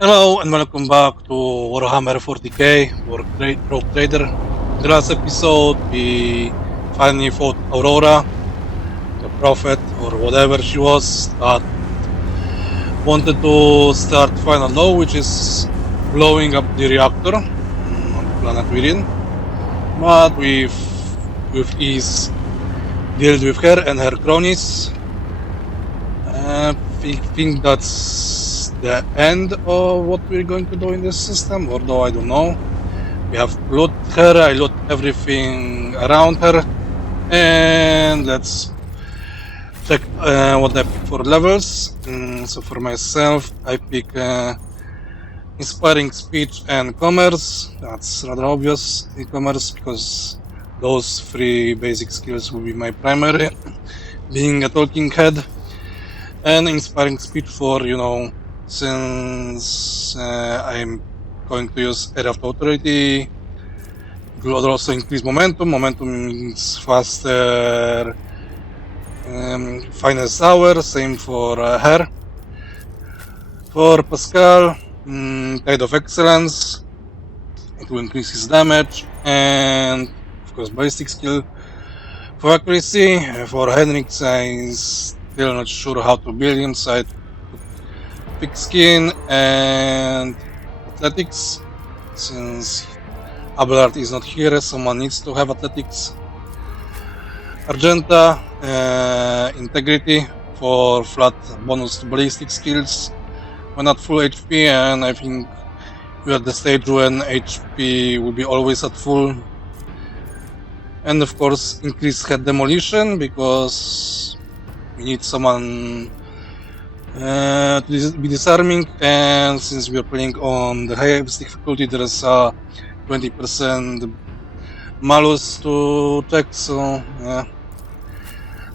Hello and welcome back to Warhammer 40k RogueTrader. In the last episode we finally fought Aurora, the prophet or whatever she was that wanted to start final law, which is blowing up the reactor on the planet we're in. But with ease dealt with her and her cronies. I think that's the end of what we're going to do in this system, although I don't know. We have loot her, I loot everything around her, and let's check what I pick for levels. So for myself, I pick inspiring speech and commerce. That's rather obvious in commerce because those three basic skills will be my primary, being a talking head, and inspiring speech for, since I'm going to use area of authority. It will also increase momentum. Momentum means faster finest hour. Same for her. For Pascal, Tide of Excellence. It will increase his damage and, of course, ballistic skill. For accuracy, for Henrik, I'm still not sure how to build him, so I put thick skin and athletics. Since Abelard is not here, someone needs to have athletics. Argenta, integrity for flat bonus to ballistic skills when at full HP, and I think we're at the stage when HP will be always at full. And of course, increase head demolition because we need someone to be disarming, and since we are playing on the highest difficulty, there is a 20% malus to check, so yeah,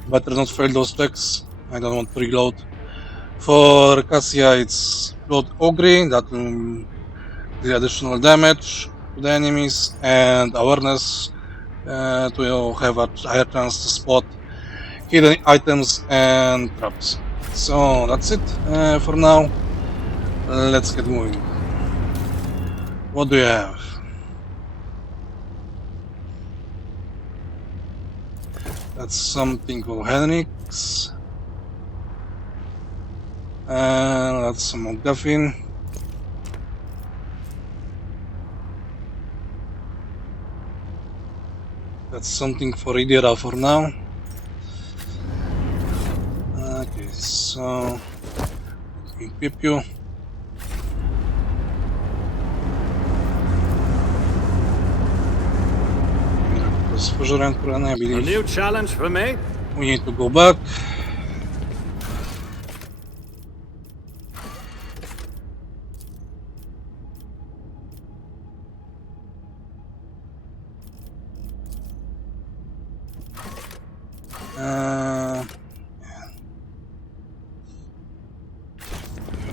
better not fail those checks. I don't want to reload. For Cassia, it's Blood Ogre, that will deal additional damage to the enemies, and awareness to have a higher chance to spot hidden items and traps. So that's it for now. Let's get moving. What do you have? That's something for Henrix. That's some MacGuffin. That's something for Idira for now. Okay, so let me equip you. I believe. A new challenge for me? We need to go back.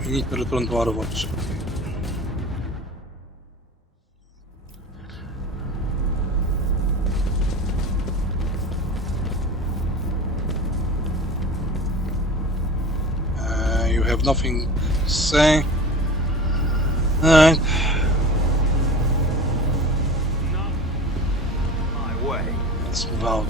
We need to return to our voidship. You have nothing to say. Alright. Not my way. Let's move out.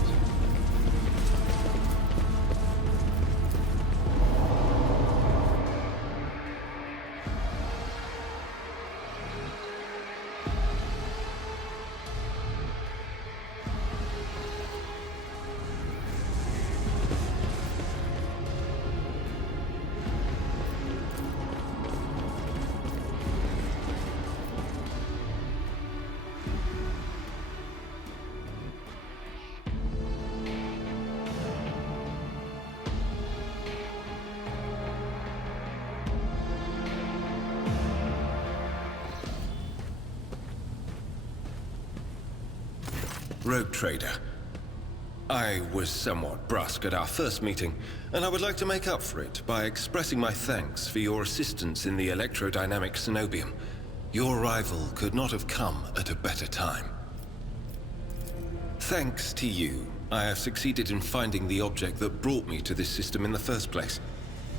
RogueTrader. I was somewhat brusque at our first meeting, and I would like to make up for it by expressing my thanks for your assistance in the electrodynamic cenobium. Your arrival could not have come at a better time. Thanks to you, I have succeeded in finding the object that brought me to this system in the first place.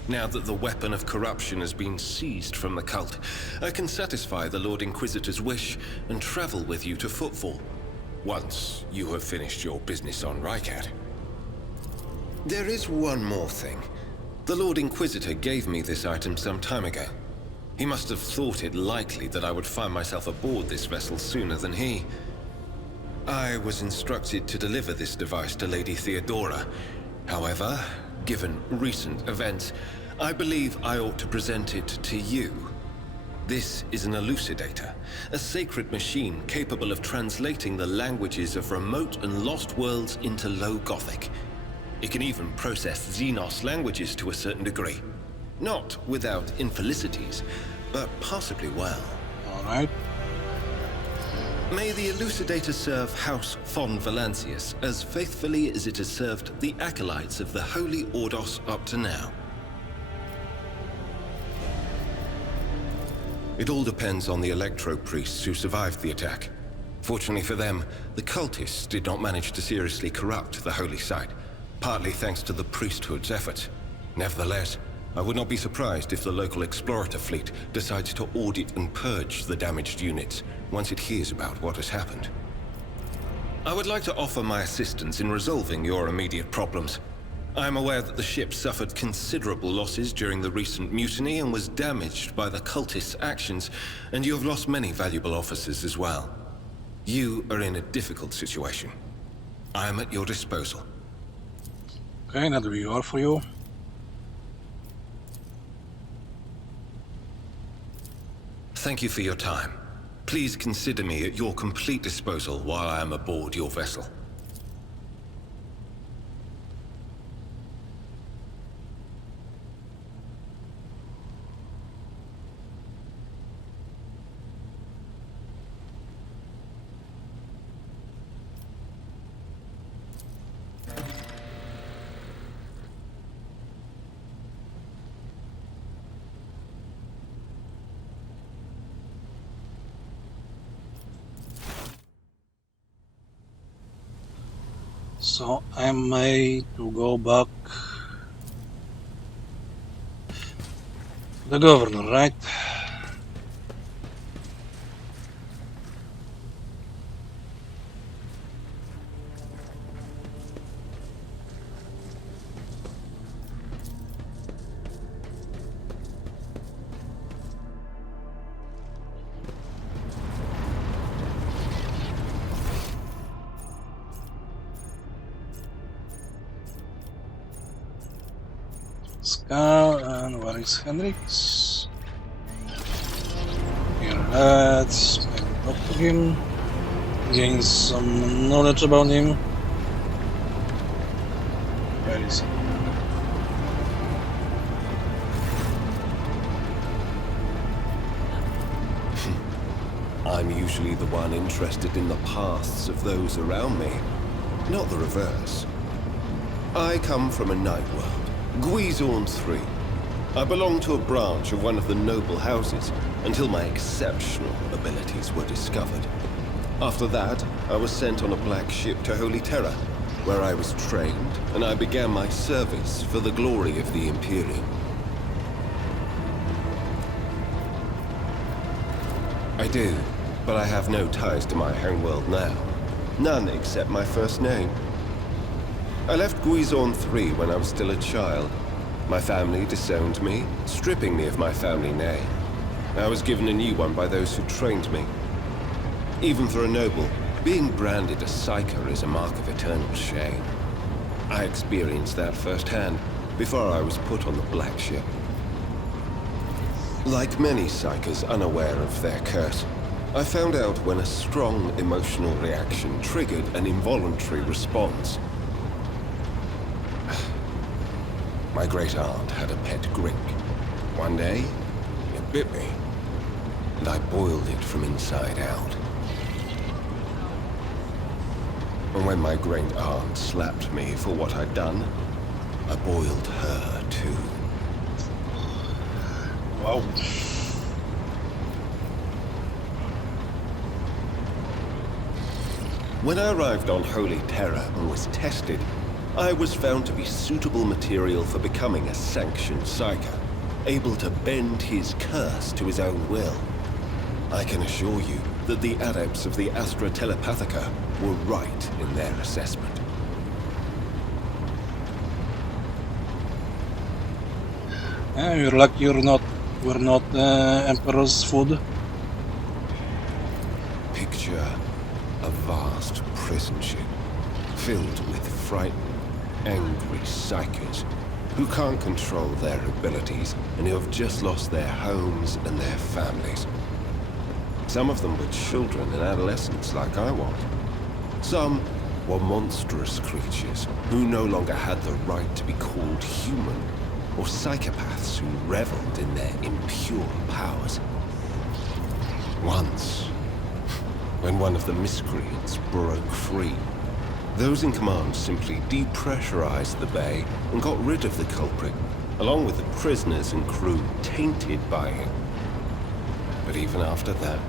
Now that the weapon of corruption has been seized from the cult, I can satisfy the Lord Inquisitor's wish and travel with you to Footfall, once you have finished your business on Rycat. There is one more thing. The Lord Inquisitor gave me this item some time ago. He must have thought it likely that I would find myself aboard this vessel sooner than he. I was instructed to deliver this device to Lady Theodora. However, given recent events, I believe I ought to present it to you. This is an elucidator, a sacred machine capable of translating the languages of remote and lost worlds into Low Gothic. It can even process Xenos languages to a certain degree. Not without infelicities, but possibly well. Alright. May the elucidator serve House von Valancius as faithfully as it has served the acolytes of the Holy Ordos up to now. It all depends on the electro-priests who survived the attack. Fortunately for them, the cultists did not manage to seriously corrupt the holy site, partly thanks to the priesthood's efforts. Nevertheless, I would not be surprised if the local explorator fleet decides to audit and purge the damaged units once it hears about what has happened. I would like to offer my assistance in resolving your immediate problems. I am aware that the ship suffered considerable losses during the recent mutiny and was damaged by the cultists' actions, and you have lost many valuable officers as well. You are in a difficult situation. I am at your disposal. Okay, that will be all for you. Thank you for your time. Please consider me at your complete disposal while I am aboard your vessel. So I may to go back to the governor, right? Scar, and where is Hendrix? Here, let's maybe talk to him, gain some knowledge about him. Where is he? I'm usually the one interested in the pasts of those around me, not the reverse. I come from a night world, Guizorn 3. I belong to a branch of one of the noble houses until my exceptional abilities were discovered. After that, I was sent on a black ship to Holy Terra, where I was trained and I began my service for the glory of the Imperium. I do, but I have no ties to my homeworld now. None except my first name. I left Guizorn 3 when I was still a child. My family disowned me, stripping me of my family name. I was given a new one by those who trained me. Even for a noble, being branded a psyker is a mark of eternal shame. I experienced that firsthand before I was put on the black ship. Like many psykers unaware of their curse, I found out when a strong emotional reaction triggered an involuntary response. My great-aunt had a pet grink. One day, it bit me, and I boiled it from inside out. And when my great-aunt slapped me for what I'd done, I boiled her too. Wow. When I arrived on Holy Terra and was tested, I was found to be suitable material for becoming a sanctioned psyker, able to bend his curse to his own will. I can assure you that the adepts of the Astra Telepathica were right in their assessment. You're lucky we're not Emperor's food. Picture a vast prison ship filled with frightened, angry psychers who can't control their abilities and who have just lost their homes and their families. Some of them were children and adolescents like I was. Some were monstrous creatures who no longer had the right to be called human, or psychopaths who reveled in their impure powers. Once, when one of the miscreants broke free, those in command simply depressurized the bay and got rid of the culprit, along with the prisoners and crew tainted by him. But even after that,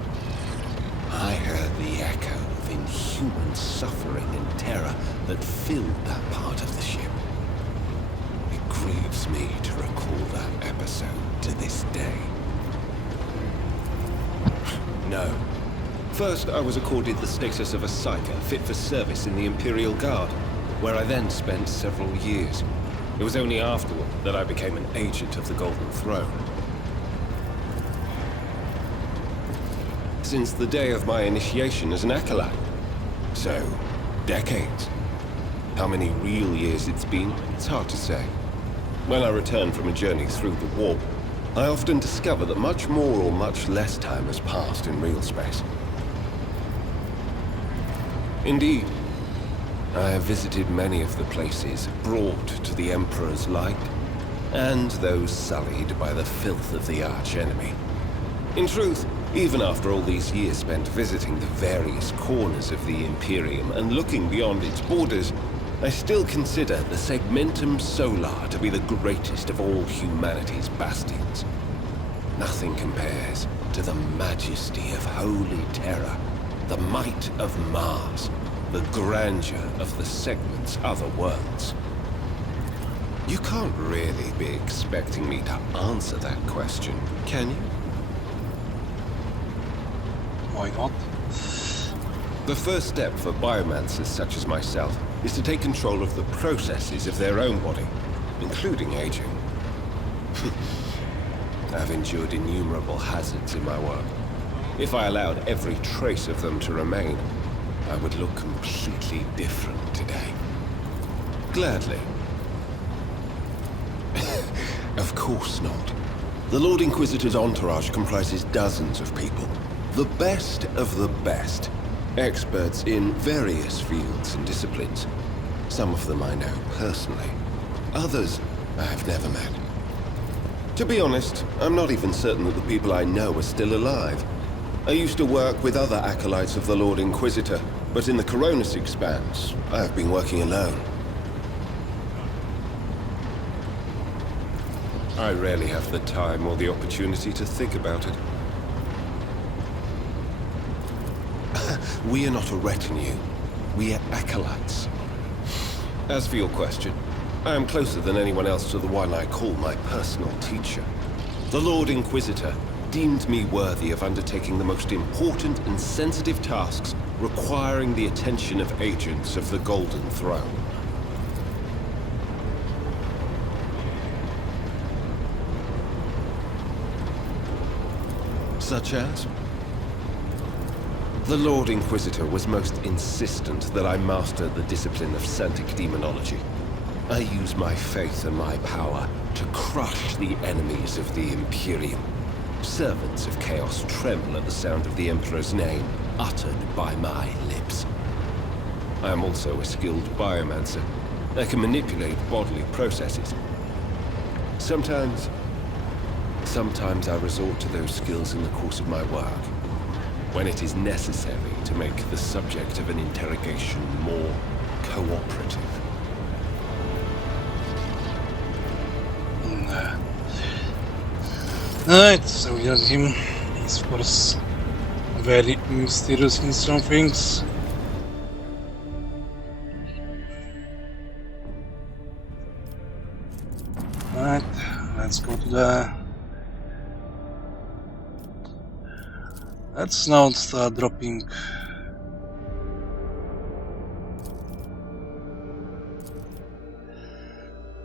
I heard the echo of inhuman suffering and terror that filled that part of the ship. It grieves me to recall that episode to this day. No. First, I was accorded the status of a psyker fit for service in the Imperial Guard, where I then spent several years. It was only afterward that I became an agent of the Golden Throne. Since the day of my initiation as an acolyte. So, decades. How many real years it's been, it's hard to say. When I return from a journey through the warp, I often discover that much more or much less time has passed in real space. Indeed, I have visited many of the places brought to the Emperor's light, and those sullied by the filth of the arch-enemy. In truth, even after all these years spent visiting the various corners of the Imperium and looking beyond its borders, I still consider the Segmentum Solar to be the greatest of all humanity's bastions. Nothing compares to the majesty of Holy Terror, the might of Mars, the grandeur of the segment's other worlds. You can't really be expecting me to answer that question, can you? Why not? The first step for biomancers such as myself is to take control of the processes of their own body, including aging. I've endured innumerable hazards in my work. If I allowed every trace of them to remain, I would look completely different today. Gladly. Of course not. The Lord Inquisitor's entourage comprises dozens of people. The best of the best. Experts in various fields and disciplines. Some of them I know personally. Others I have never met. To be honest, I'm not even certain that the people I know are still alive. I used to work with other acolytes of the Lord Inquisitor, but in the Koronus Expanse, I have been working alone. I rarely have the time or the opportunity to think about it. We are not a retinue. We are acolytes. As for your question, I am closer than anyone else to the one I call my personal teacher. The Lord Inquisitor deemed me worthy of undertaking the most important and sensitive tasks requiring the attention of agents of the Golden Throne. Such as? The Lord Inquisitor was most insistent that I master the discipline of Santic Demonology. I use my faith and my power to crush the enemies of the Imperium. Servants of Chaos tremble at the sound of the Emperor's name, uttered by my lips. I am also a skilled biomancer. I can manipulate bodily processes. Sometimes I resort to those skills in the course of my work, when it is necessary to make the subject of an interrogation more cooperative. Alright, so we have him. He's of course very mysterious in some things. Let's go to the... Let's now start dropping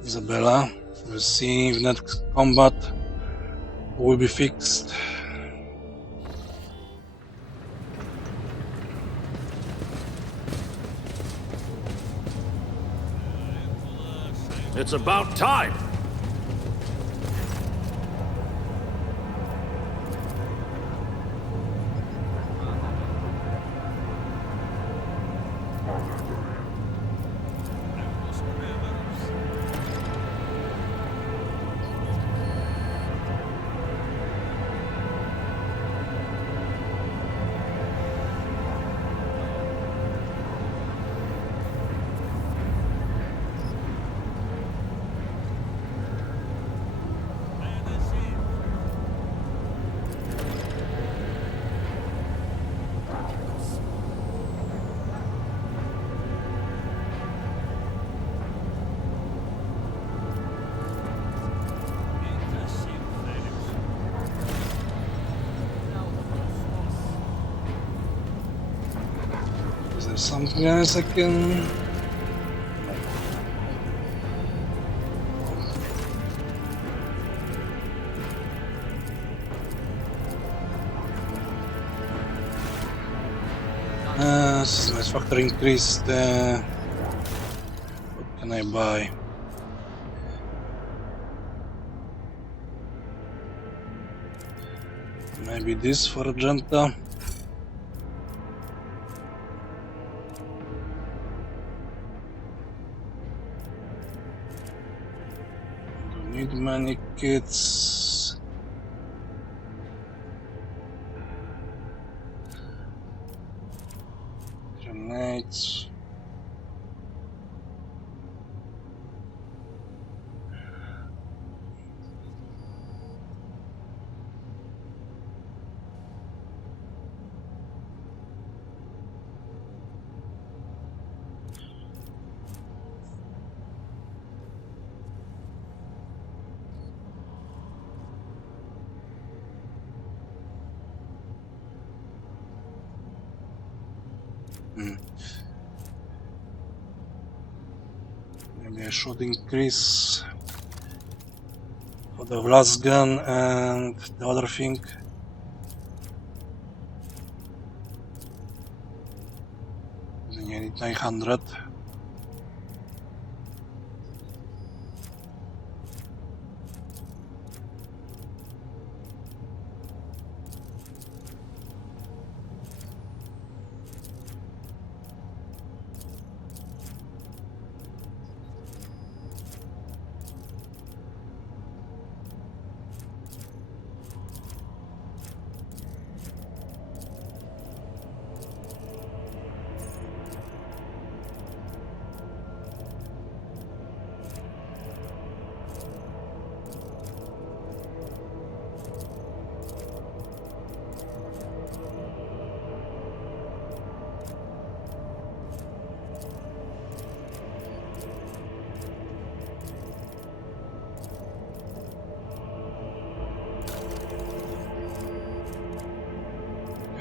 Isabella. We'll see if next combat will be fixed. It's about time! Is there something else I can... Nice factor increased. What can I buy? Maybe this for Argenta. Don't need many kits. Grenades. Maybe I should increase for the blast gun and the other thing. I need 900.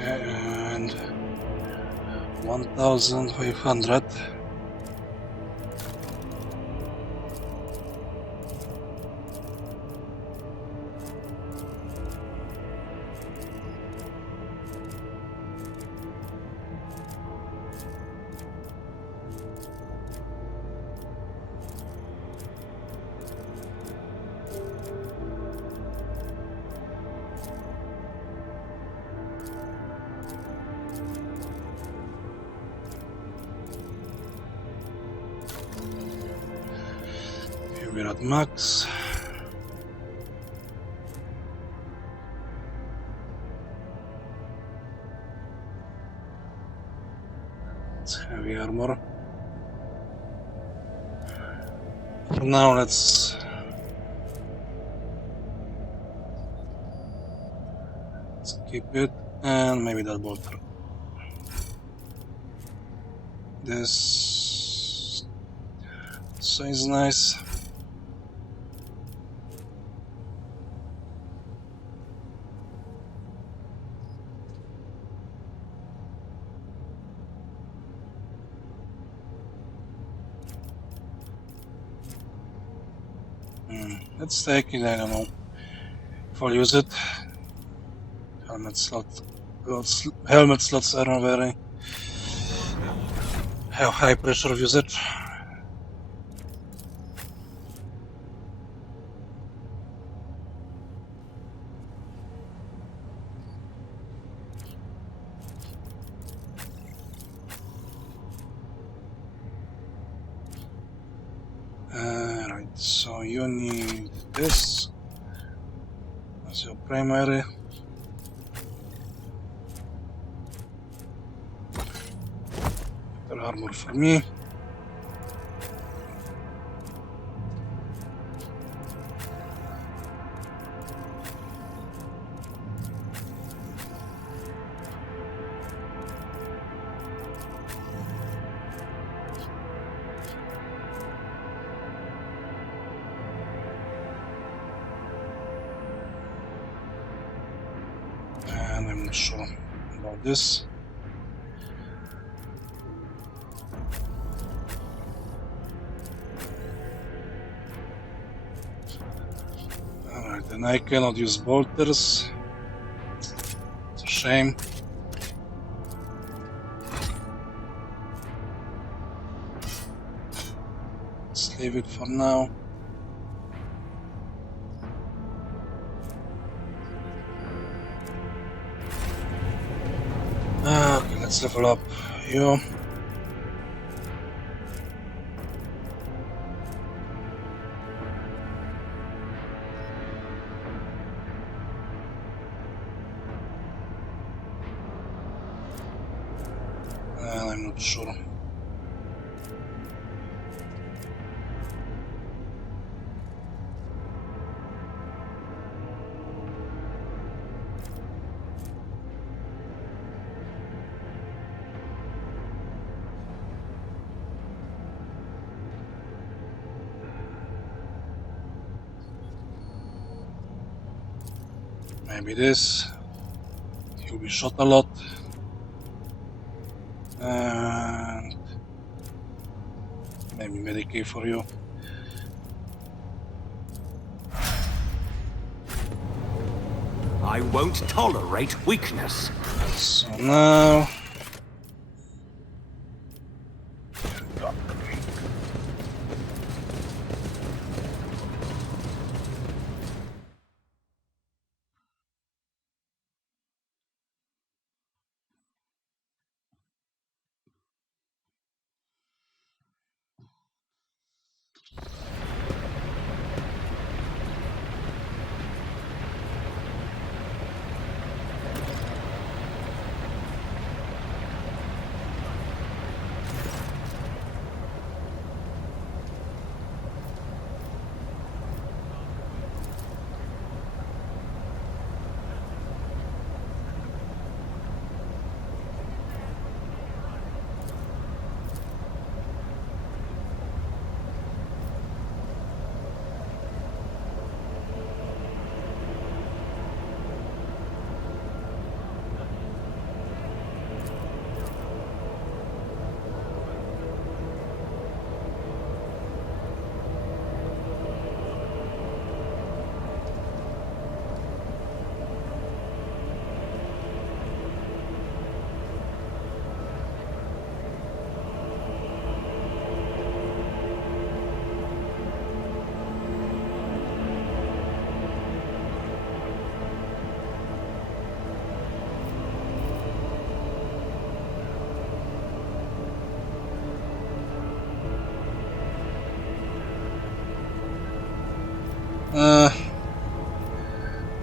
And 1,500. We're at max. It's heavy armor. For now, let's keep it, and maybe that bolter. This size nice. Let's take it, I don't know if I'll use it. Helmet slots are very have high pressure of usage. Right, so you need this as your primary. Better armor for me. And I'm not sure about this. Alright, then I cannot use bolters. It's a shame. Let's leave it for now. Okay, let's level up you. And I'm not sure. Maybe this. You'll be shot a lot. And maybe Medicaid for you. I won't tolerate weakness. So now.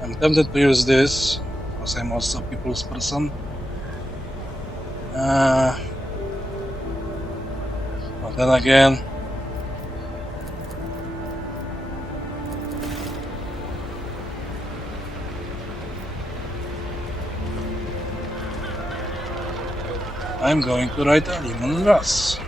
I'm tempted to use this because I'm also a people's person. But then again, I'm going to write a Lemon Russ.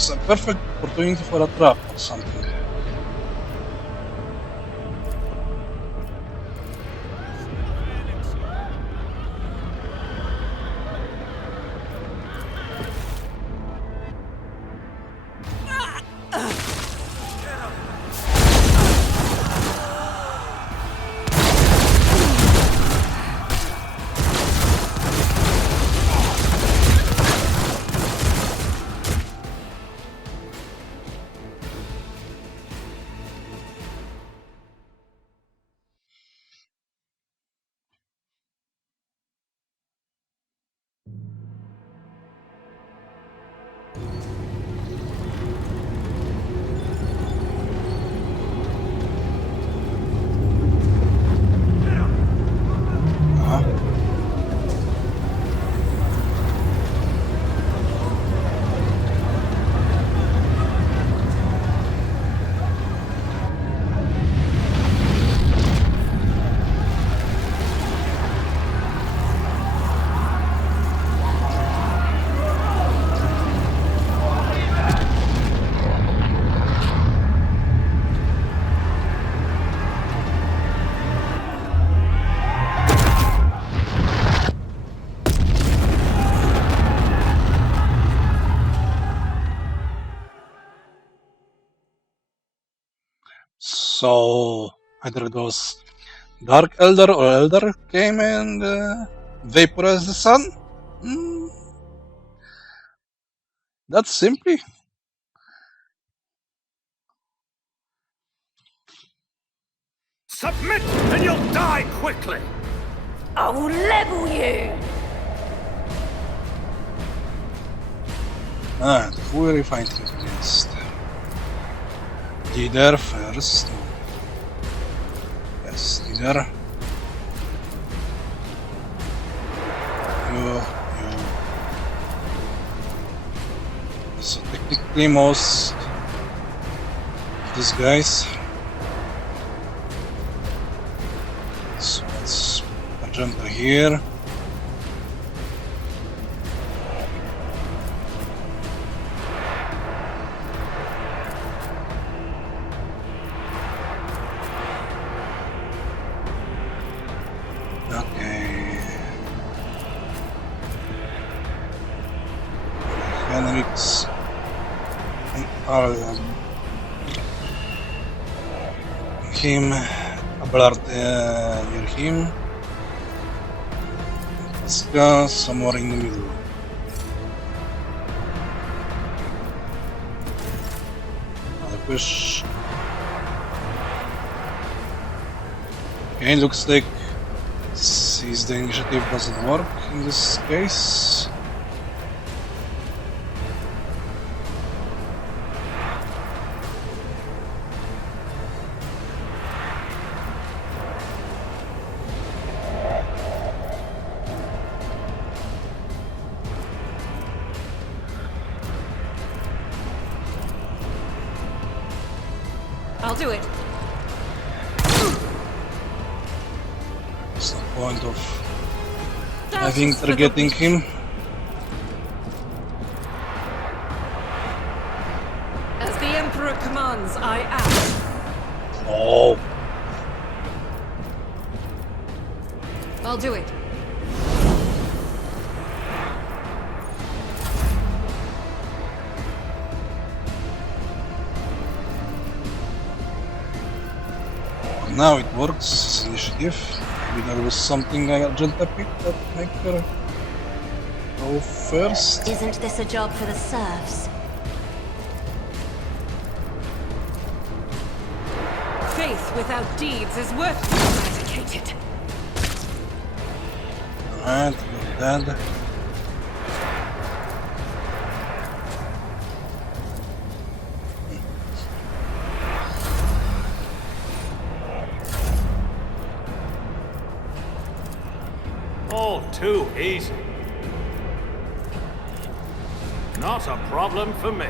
It's a perfect opportunity for a trap or something. So either it was Dark Elder or Elder came and vaporized the sun? That's simply. Submit and you'll die quickly! I will level you! And who are we fighting against? Leader first. Yes, leader. You. So technically most of these guys. So let's agenda here. Henriks him, Abelard near him, Pascal somewhere in the middle. Another push. Okay, looks like since the initiative doesn't work in this case. I'll do it. What's the point of having targeting him? As the Emperor commands, I act. Oh, I'll do it. now it works. Initiative. Maybe there was something agenda picked that make her go first. Isn't this a job for the serfs? Faith without deeds is worthless, eradicated. Alright, you're dead. All too easy. Not a problem for me.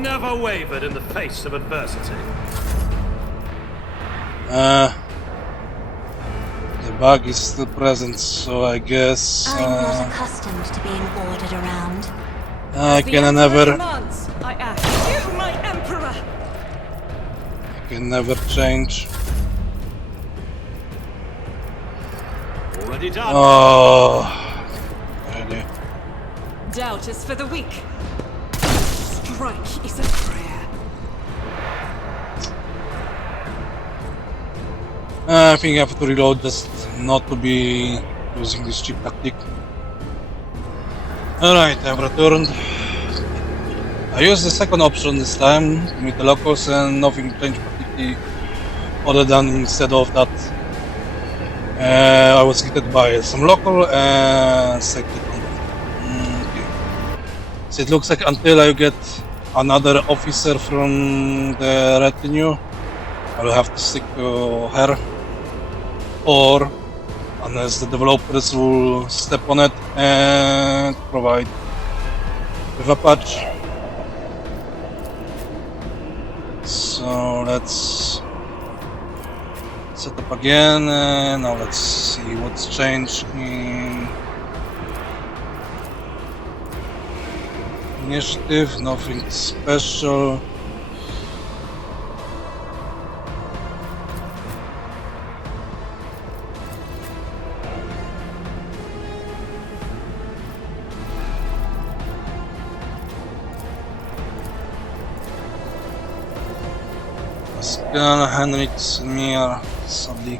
Never wavered in the face of adversity. The bug is still present, so I guess I'm not accustomed to being ordered around. I The can Emperor never commands, I act. You, my Emperor! change. Already done. Oh, really? Doubt is for the weak. Strike is a prayer. I think I have to reload just not to be using this cheap tactic. Alright, I've returned. I used the second option this time to meet the locals and nothing changed particularly other than instead of that I was greeted by some local and safety contact. Okay. So it looks like until I get another officer from the retinue, I will have to stick to her, or unless the developers will step on it and provide with a patch. So let's set up again. Now let's see what's changed in initiative. Nothing special. Pascal Henrik Mir sadly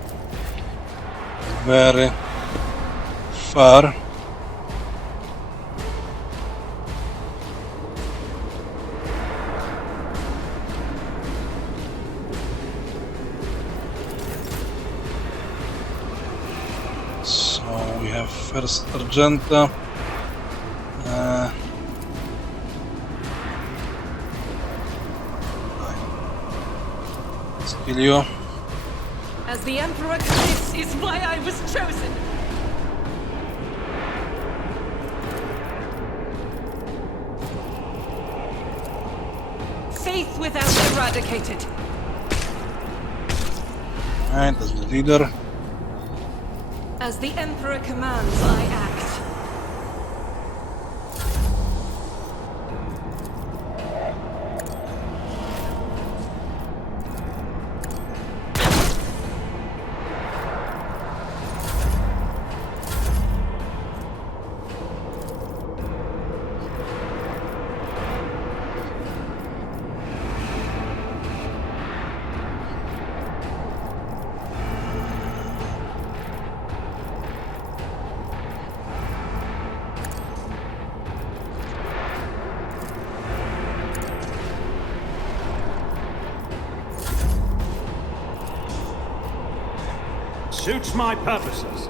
very far. So we have first Argenta. Kill you. As the Emperor, this is why I was chosen. Faith without eradicated. Alright, that's the leader. As the Emperor commands, I act. Suits my purposes.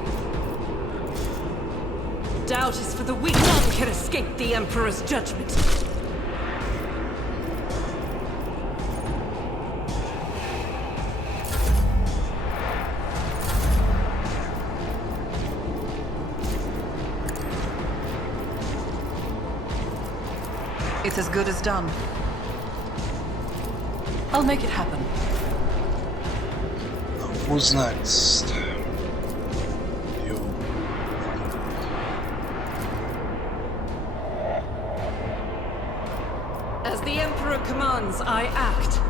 Doubt is for the weak. None can escape the Emperor's judgment. It's as good as done. I'll make it happen. Who's next? You. As the Emperor commands, I act.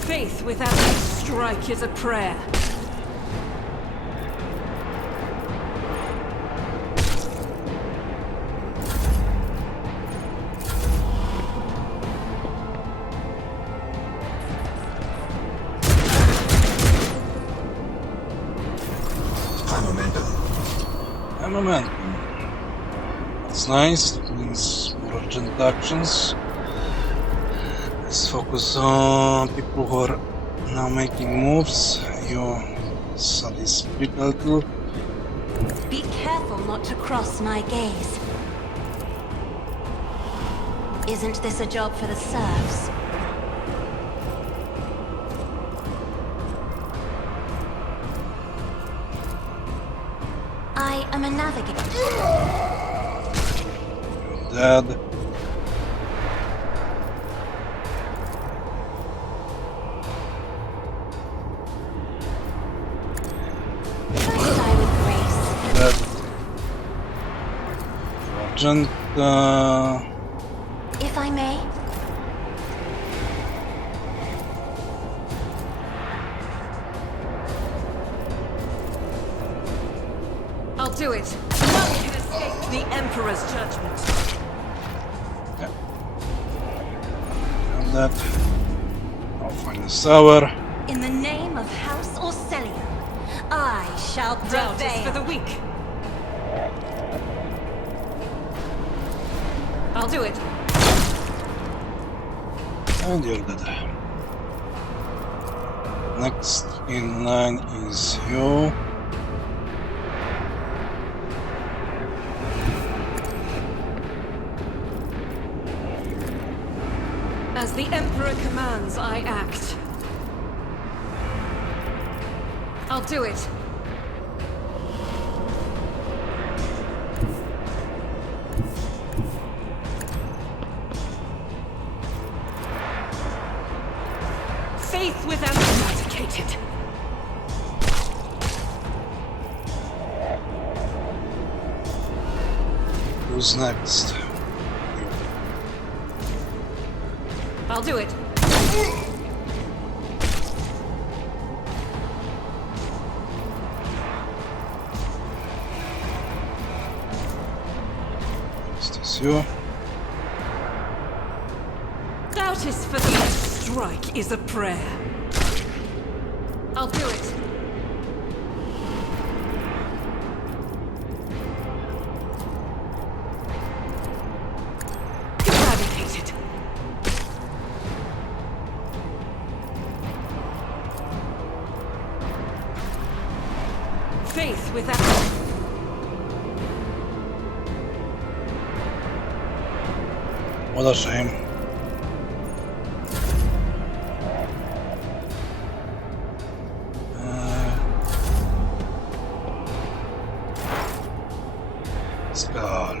Faith without a strike is a prayer. Momentum. That's nice. That means more urgent actions. Let's focus on people who are now making moves. You saw this people too. Be careful not to cross my gaze. Isn't this a job for the serfs? I am a navigator. Dead. Agent. If I may. I'll do it. None can escape the Emperor's judgment. And that. I'll find the sour. In the name of House Orcelium, I shall Doubt is for prevail. the weak. I'll do it. And you're dead. Next in line is you. As the Emperor commands, I act. I'll do it. Faith without eradicated. Who's next? I'll do it. Next is you. Doubt is for the strike is a prayer. I'll do it. Eradicated. Faith without... What a shame. Skull.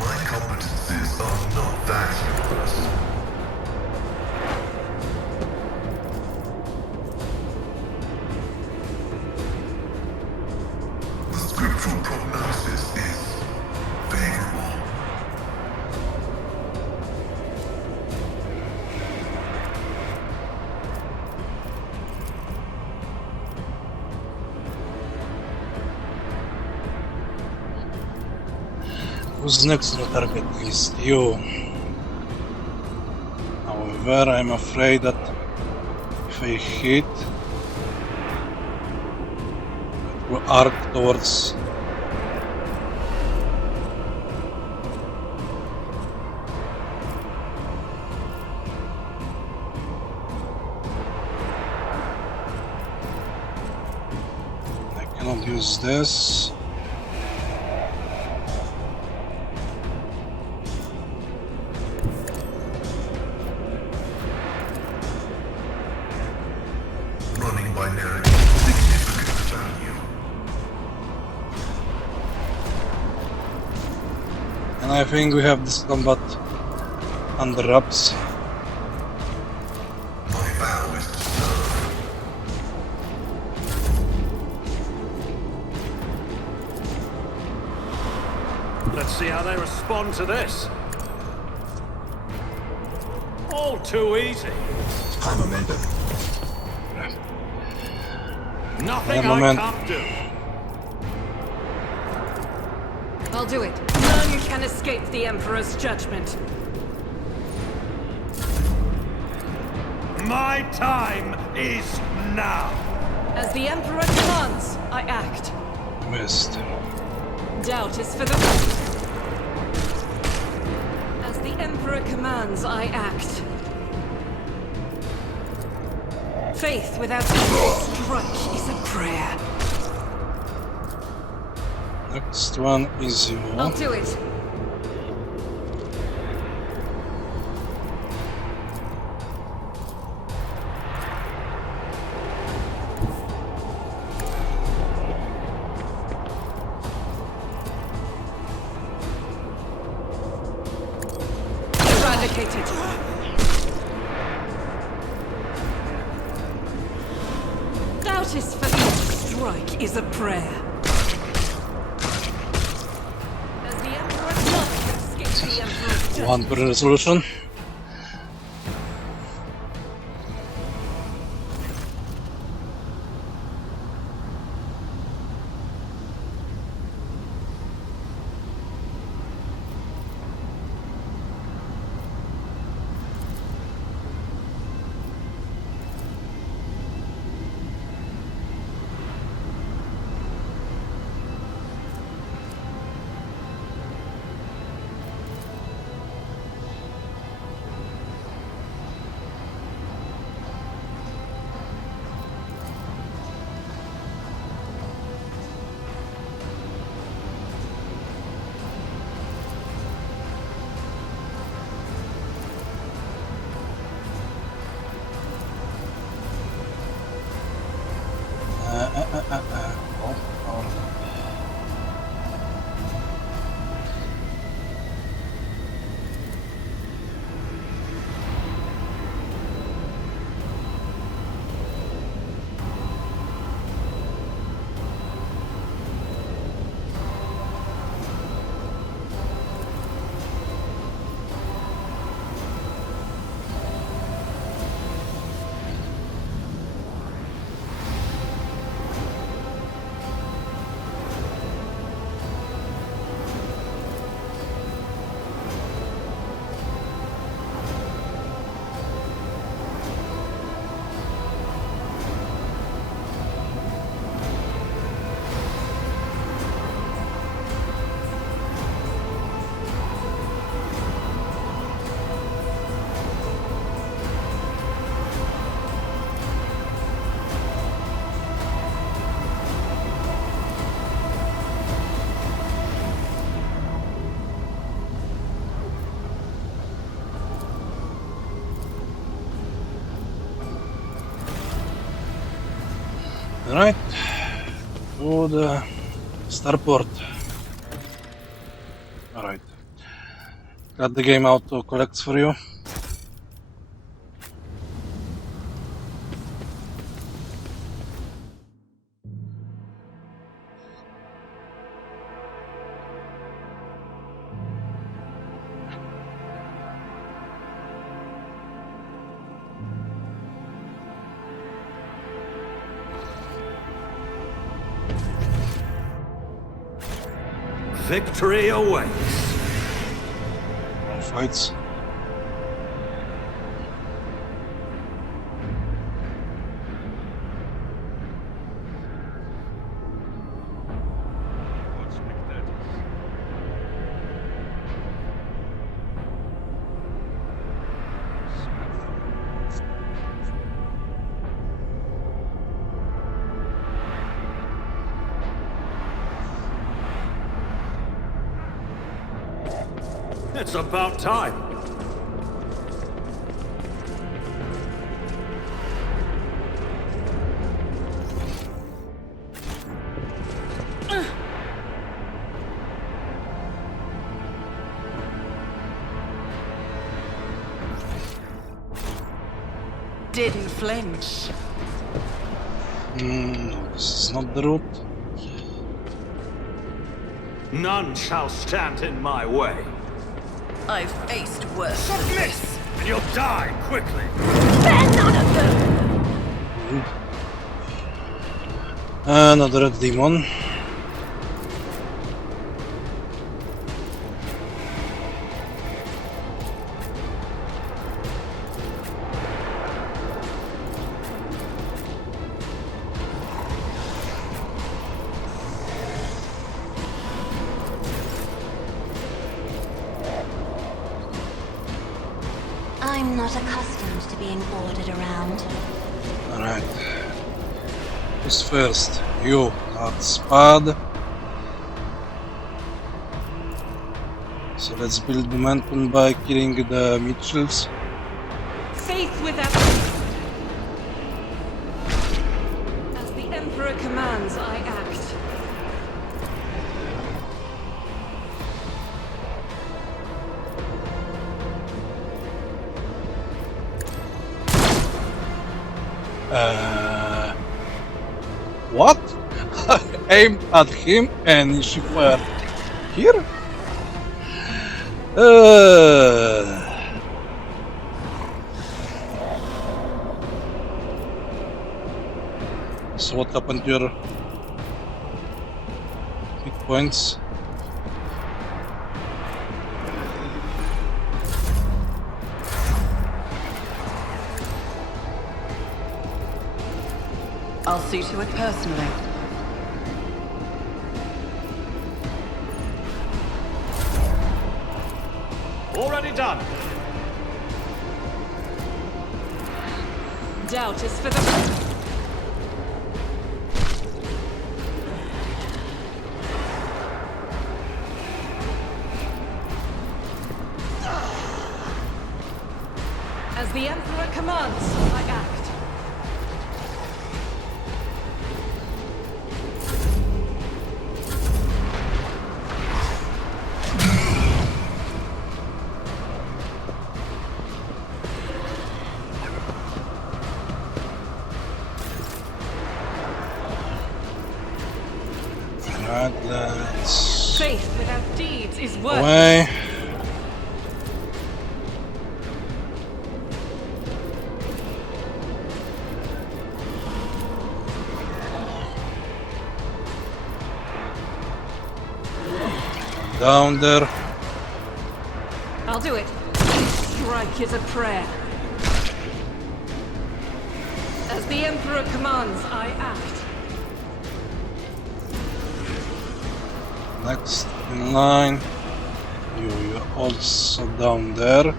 My competencies are not that useless. The scriptural prognosis is favorable. Who's next on the target list? You. However, I'm afraid that if I hit, it will arc towards. I cannot use this. Running binary significant value. And I think we have this combat under wraps. My vow is to serve. Let's see how they respond to this. All too easy. High momentum. Nothing Yeah, I moment. can't do. I'll do it. None can escape the Emperor's judgment. My time is now. As the Emperor commands, I act. Missed. Doubt is for the weak. As the Emperor commands, I act. Faith without strike is a prayer. Next one is you. I'll do it. Eradicated. Doubt is for is a prayer. Does the Emperor not escape the Emperor's justice? One per resolution. Right, to the starport. Alright, got the game auto collects for you. Victory awaits. Fights. It's about time. Didn't flinch. This is not the route. None shall stand in my way. I've faced worse than Submit, this. and you'll die quickly. Spare none of them! Another red demon. I'm not accustomed to being ordered around. Alright. Who's first? You, not Spad. So let's build momentum by killing the Mitchells. Faith without... As the Emperor commands, I act. What? aimed at him and she were here? So what happened to your hit points? I'll see to it personally. Already done. Doubt is for the... As the Emperor commands, I act. Right, let's Faith without deeds is worthless. away. Down there. I'll do it. Strike is a prayer. As the Emperor commands, I act. Next in line. You're also down there.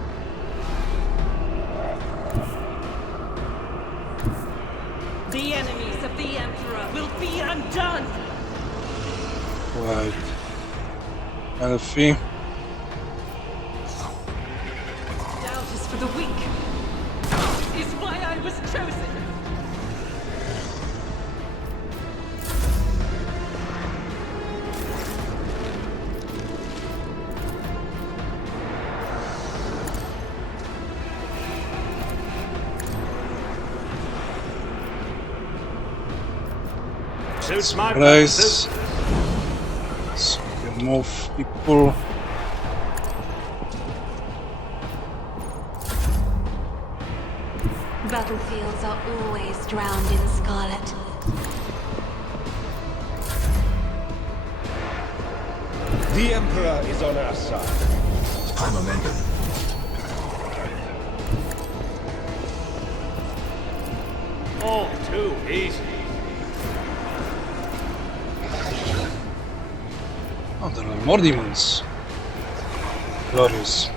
The enemies of the Emperor will be undone! Right. Elfie. Doubt is for the weak. Is why I was chosen. Suits my purposes. Race. So we can move people. Battlefields are always drowned in scarlet. The Emperor is on our side. High momentum. All too easy. Oh, there are more demons. Glorious.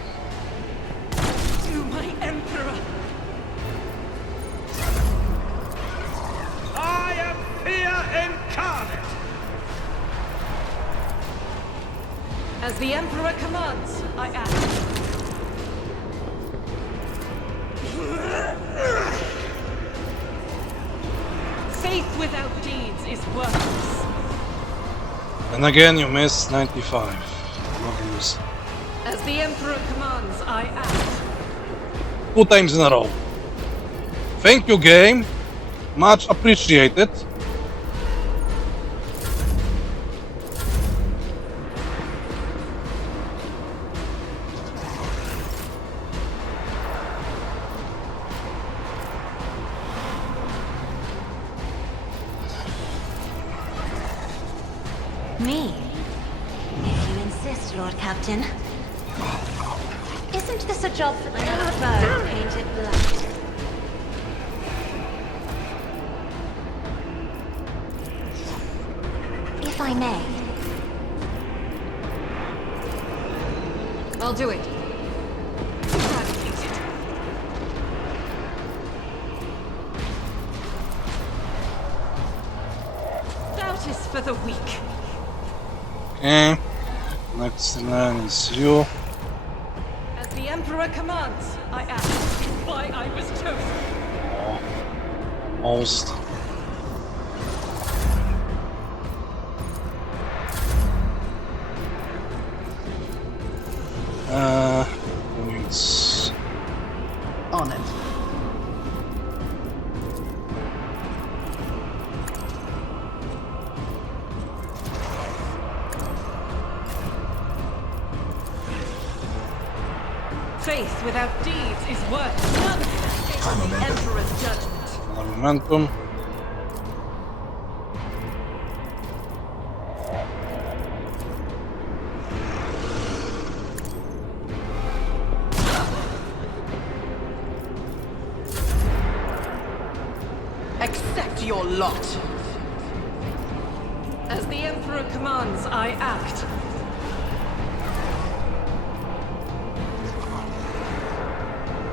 To my Emperor! I am fear incarnate. As the Emperor commands, I act. Faith without deeds is worthless. And again, you miss 95. Not use. As the Emperor commands, I act. 2 times in a row. Thank you, game. Much appreciated. Me? If you insist, Lord Captain. Isn't this a job for the bird painted black? If I may. I'll do it. Eradicate it. Doubt is for the weak. Okay. Next in line is you. As the Emperor commands, I act. Why I was chosen. Almost. Points. On it. Faith without deeds is worthless. None can escape the Emperor's judgment. Momentum. Accept your lot. As the Emperor commands, I act.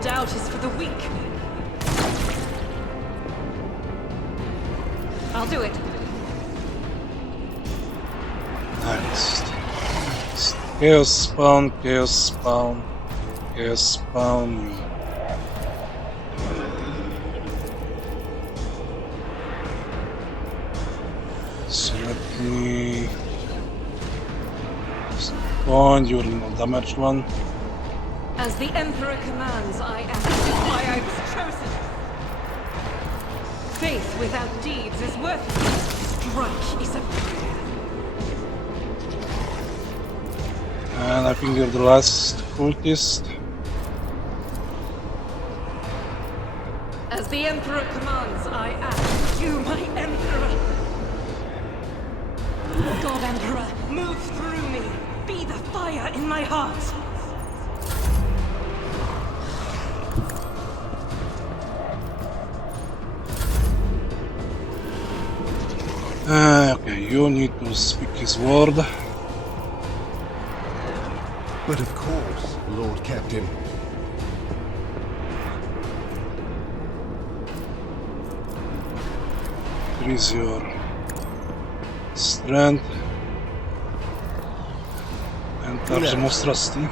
Doubt is for the weak. I'll do it. Next. Chaos spawn, chaos spawn, chaos spawn. So let me spawn, you're in a damaged one. As the Emperor commands, I act. This is why I was chosen. Faith without deeds is worthless. Strike is a prayer. And I think you're the last cultist. As the Emperor commands, I act. You, my Emperor. God Emperor, move through me. Be the fire in my heart. Okay, you need to speak his word. But of course, Lord Captain. Increase your strength and także most rusty.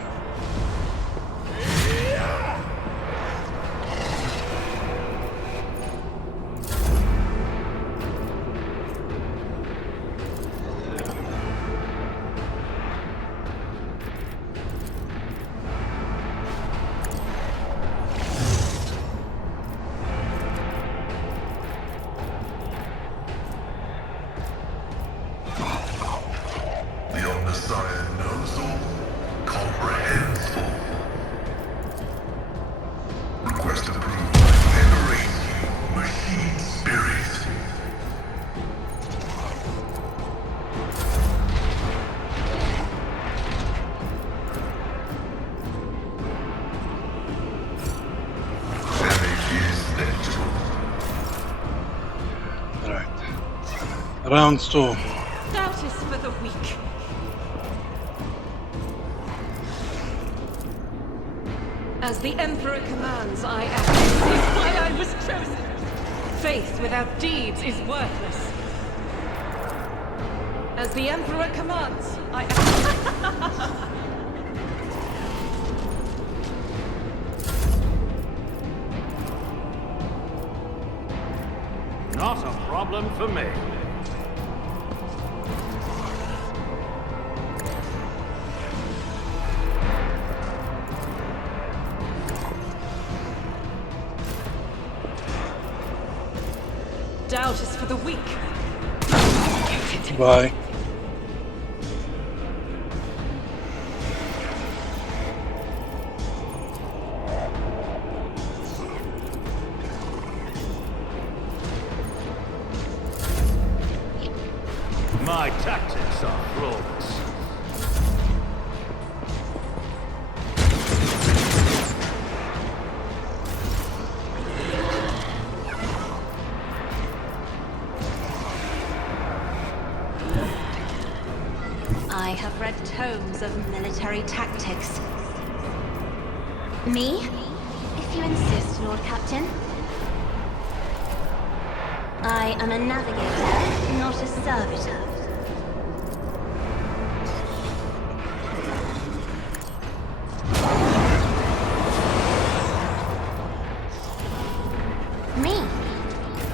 The Omnissiah knows all, comprehends all. Request approved by Federation Machine Spirit. Damage is negligible. Right. Round 2. Doubt is for the weak. As the Emperor commands, I act. This is why I was chosen. Faith without deeds is worthless. As the Emperor commands, I act. Not a problem for me. Doubt is for the weak. Bye. My tactics are flawless. I have read tomes of military tactics. Me? If you insist, Lord Captain. I am a navigator, not a servitor. Me?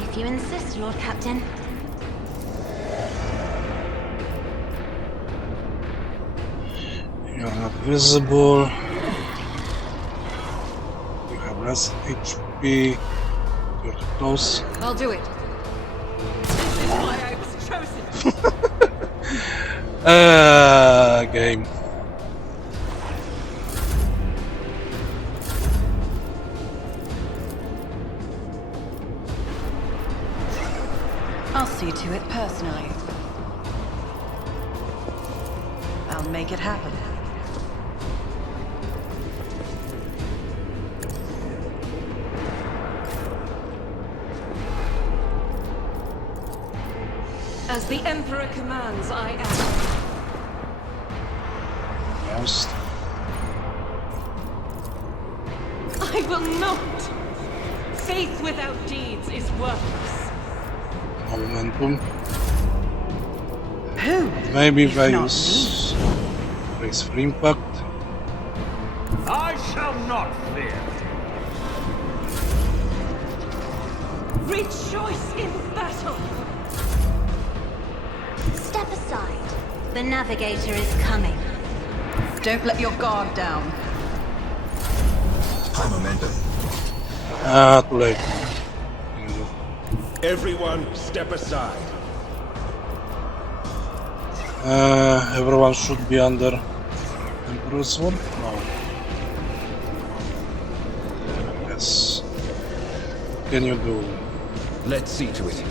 If you insist, Lord Captain. You're not visible. You have less HP. You're too close. I'll do it. This is why I was chosen. Game. see to it personally. I'll make it happen. As the Emperor commands, I act. Most. I will not! Faith without deeds is worthless. Momentum. Who? Maybe if if I not use brace for impact. I shall not fear. Rejoice in battle! Step aside. The navigator is coming. Don't let your guard down. High momentum. Ah, too late. Everyone, step aside. Everyone should be under Emperor's Sword? No. Yes. What can you do? Let's see to it.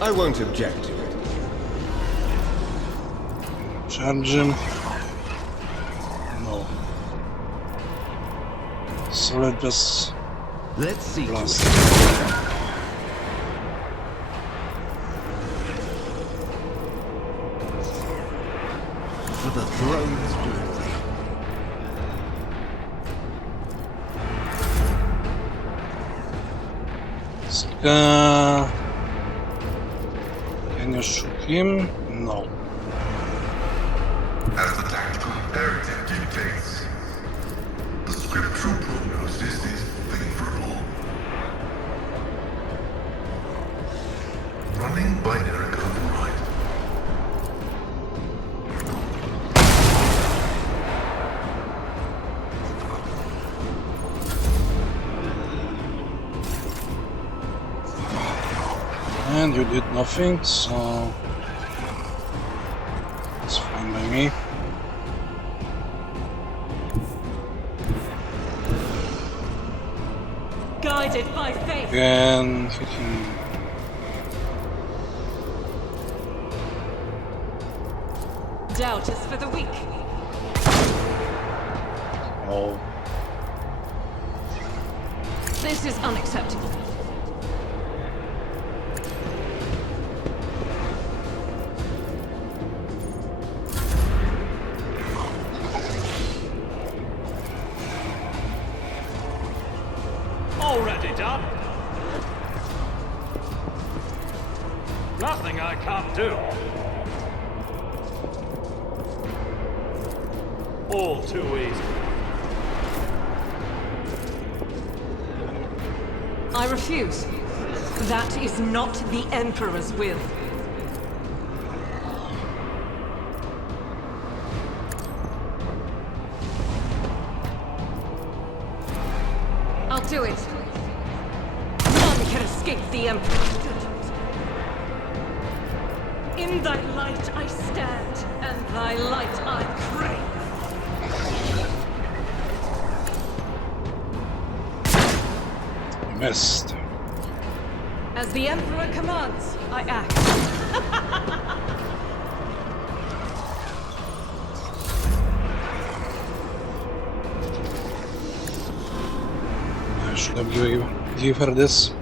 I won't object to it. Charge him? No. So let's just Let's see to blast. it. For the throne's glory. Can you shoot him? No. As the tactical imperative dictates, the scriptural prognosis is favorable. Running binary override. And you did nothing, so it's fine by me. Guided by faith! Again, hit him. Doubt is for the weak. Oh, This is unacceptable. Already done. Nothing I can't do. All too easy. I refuse. That is not the Emperor's will. I'll do it. None can escape the Emperor. In thy light I stand, and thy light I crave. you missed. As the Emperor commands, I act. I should have give her this.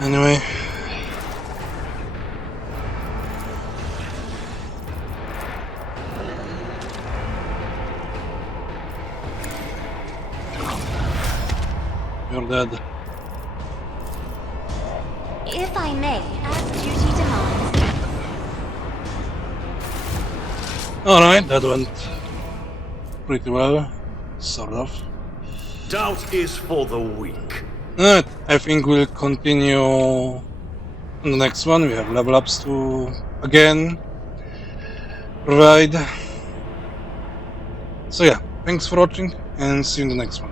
Anyway. You're dead. If I may, as duty demands. Alright, that went pretty well. Sort of. Doubt is for the weak. Alright, I think we'll continue on the next one. We have level ups to again provide. So yeah, thanks for watching and see you in the next one.